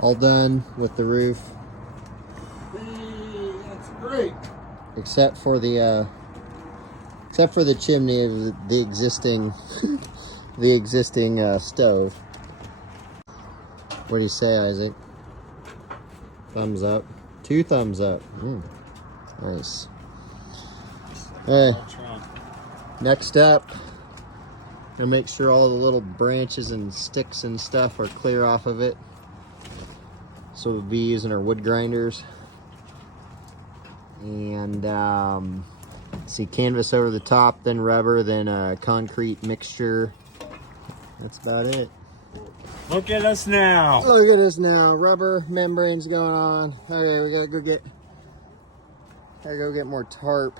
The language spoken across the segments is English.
All done with the roof. That's great. Except for the chimney of the existing the existing stove. What do you say, Isaac? Thumbs up. 2 thumbs up. Nice. Hey, next up, gonna make sure all the little branches and sticks and stuff are clear off of it. So we'll be using our wood grinders. And see, canvas over the top, then rubber, then a concrete mixture. That's about it. Look at us now. Look at us now. Rubber membranes going on. Okay, we gotta go get more tarp.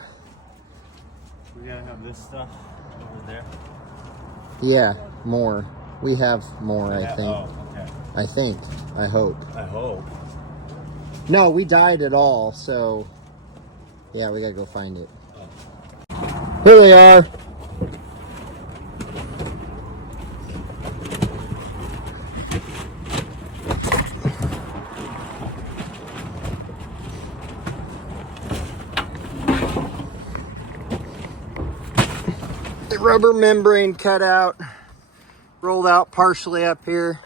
We gotta have this stuff over there. Yeah, more. We have more, I think. Oh, okay. I think. I hope. I hope. No, we dyed it all, so yeah, we gotta go find it. Oh. Here they are. The rubber membrane cut out, rolled out partially up here.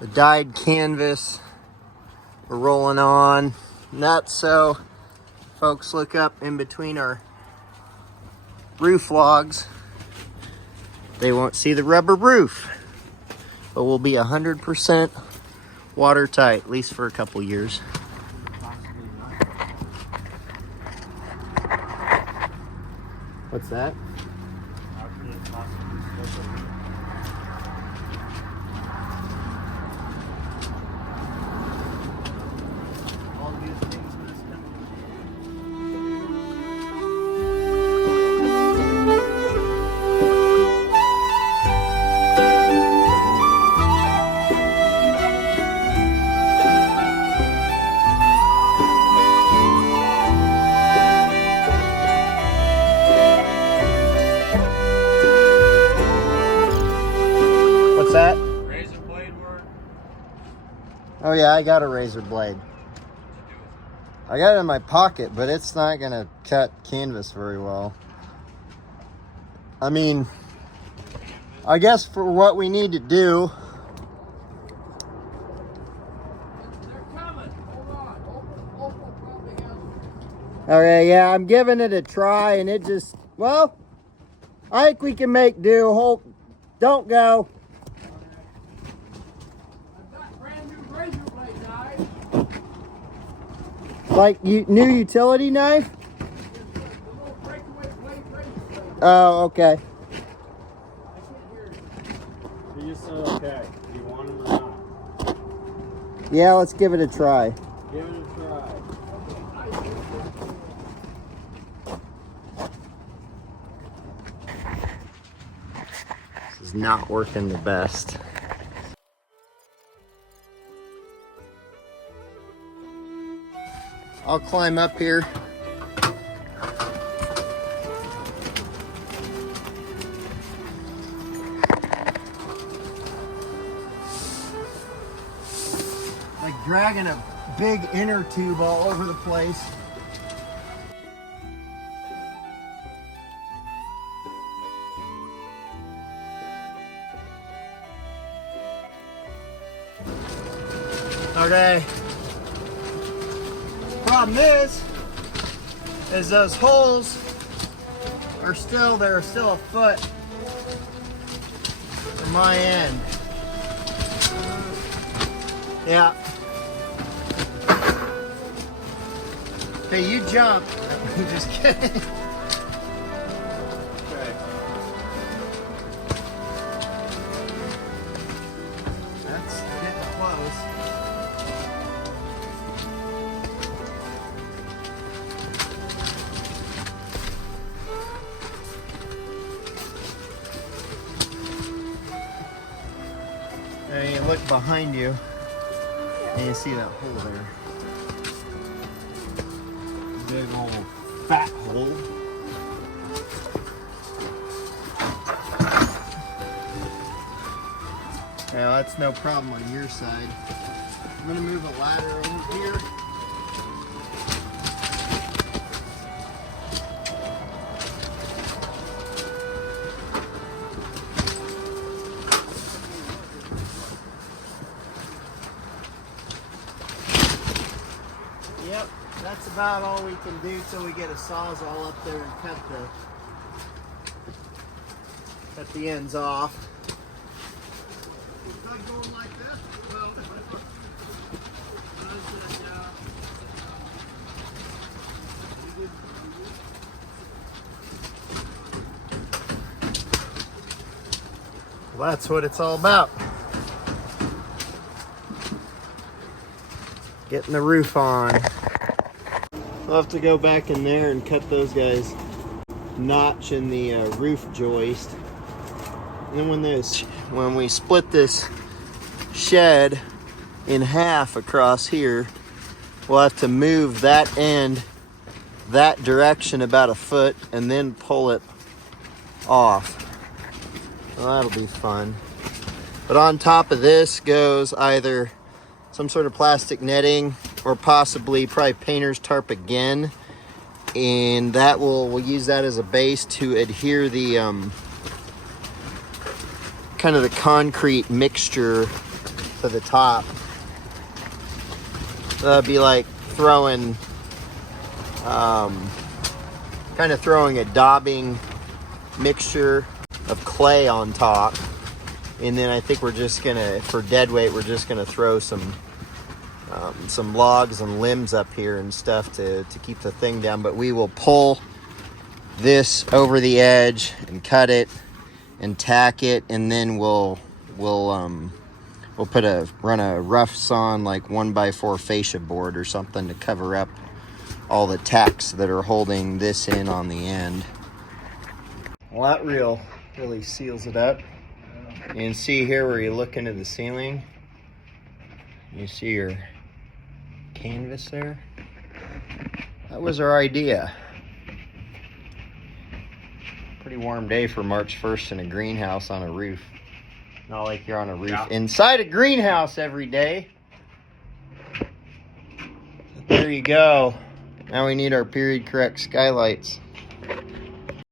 The dyed canvas we're rolling on. And that's so folks look up in between our roof logs. They won't see the rubber roof, but we'll be 100% watertight, at least for a couple years. What's that? That? Razor blade work? Oh yeah, I got a razor blade. I got it in my pocket, but it's not gonna cut canvas very well. I mean, I guess for what we need to do. They're coming. Hold on. Okay, yeah, I'm giving it a try, and it just, well, I think we can make do. Don't go. Like new utility knife? Oh, okay. You just said okay. Do you want them or not? Yeah, let's give it a try. Give it a try. This is not working the best. I'll climb up here. Like dragging a big inner tube all over the place. Okay. Problem is those holes are still, they're still a foot from my end. Yeah. Okay, you jump. I'm just kidding. Okay. That's getting close. And you look behind you, and you see that hole there. Big old fat hole. Yeah, that's no problem on your side. I'm gonna move a ladder over here. Yep, that's about all we can do till we get a sawzall up there and cut the ends off. Well, that's what it's all about. Getting the roof on. We'll have to go back in there and cut those guys notch in the roof joist. And then when we split this shed in half across here, we'll have to move that end that direction about a foot and then pull it off. Well, that'll be fun. But on top of this goes either some sort of plastic netting or possibly probably painter's tarp again. And that we'll use that as a base to adhere the kind of the concrete mixture to the top. That'd be like throwing kind of throwing a daubing mixture of clay on top. And then I think we're just gonna, for dead weight, we're just gonna throw some logs and limbs up here and stuff to keep the thing down. But we will pull this over the edge and cut it and tack it, and then we'll run a rough sawn like 1x4 fascia board or something to cover up all the tacks that are holding this in on the end. Well, that really seals it up. You can see here where you look into the ceiling, you see your canvas there. That was our idea. Pretty warm day for March 1st in a greenhouse on a roof. Not like you're on a roof inside a greenhouse every day. But there you go. Now we need our period correct skylights.